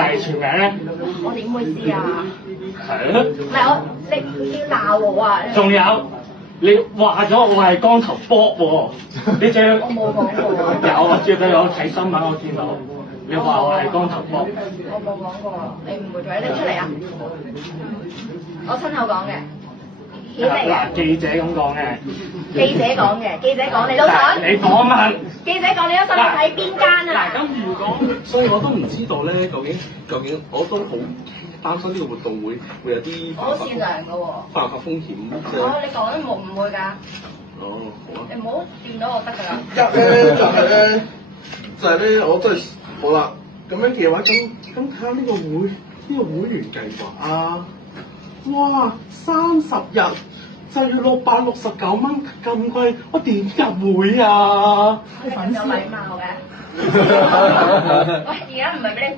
係全名咧？我點會知啊？係咯。唔係你要鬧我啊！仲有，你話咗我係光頭波喎，你仲要我冇講過。有啊，絕對有睇新聞我見到，你話我係光頭波。我冇講過，你誤會咗，你出嚟啊！我親口講嘅。嗱，記者咁講嘅。記者講嘅，記者講你都信？你講嘛？記者講你都信？你睇邊間啊？嗱，咁如果，所以我都唔知道咧，究竟我都好擔心呢個活動會有啲好善良嘅喎。犯法風險即係。哦，你講都唔會㗎。哦，好啊。你唔好掂到我得㗎啦。一咧就係咧，我真係好啦。咁樣嘅話，咁睇下呢個會員計劃啊！哇，30日就要669蚊咁貴，我點入會啊？你咁有禮貌嘅。喂，而家唔係俾你。